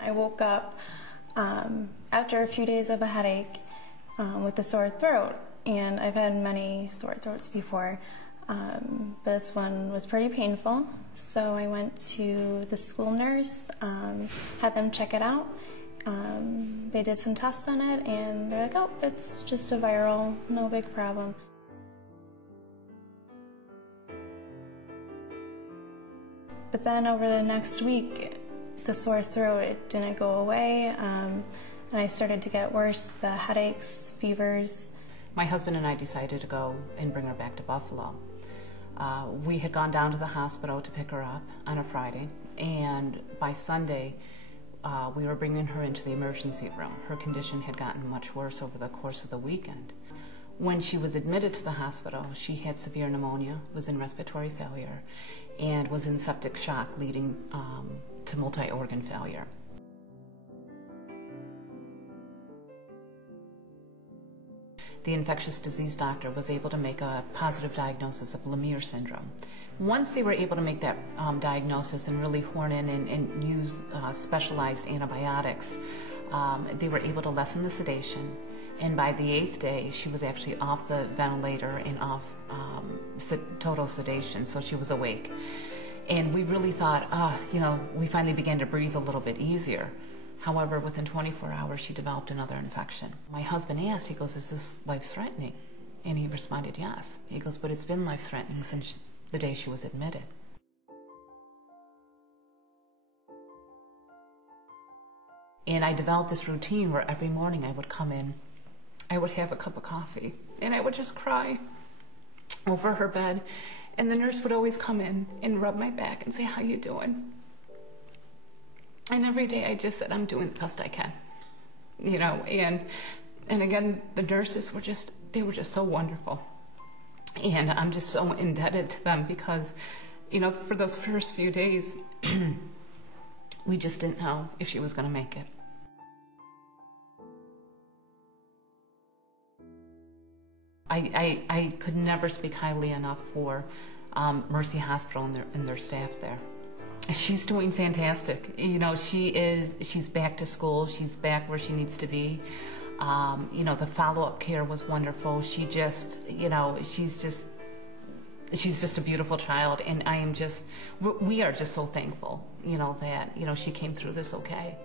I woke up after a few days of a headache with a sore throat, and I've had many sore throats before. This one was pretty painful, so I went to the school nurse, had them check it out. They did some tests on it, and they're like, oh, it's just a viral, no big problem. But then over the next week, the sore throat, it didn't go away, and I started to get worse, the headaches, fevers. My husband and I decided to go and bring her back to Buffalo. We had gone down to the hospital to pick her up on a Friday, and by Sunday, we were bringing her into the emergency room. Her condition had gotten much worse over the course of the weekend. When she was admitted to the hospital, she had severe pneumonia, was in respiratory failure, and was in septic shock, leading to multi-organ failure. The infectious disease doctor was able to make a positive diagnosis of Lemire syndrome. Once they were able to make that diagnosis and really horn in and use specialized antibiotics, they were able to lessen the sedation. And by the 8th day, she was actually off the ventilator and off total sedation, so she was awake. And we really thought, we finally began to breathe a little bit easier. However, within 24 hours, she developed another infection. My husband asked, he goes, is this life-threatening? And he responded, yes. He goes, but it's been life-threatening since the day she was admitted. And I developed this routine where every morning I would come in, I would have a cup of coffee, and I would just cry over her bed. And the nurse would always come in and rub my back and say, how you doing? And every day I just said, I'm doing the best I can, and again, the nurses were just so wonderful. And I'm just so indebted to them because, for those first few days, we just didn't know if she was going to make it. I could never speak highly enough for Mercy Hospital and their staff there. She's doing fantastic. She's back to school. She's back where she needs to be. The follow-up care was wonderful. She's just a beautiful child, and we are just so thankful, that, she came through this okay.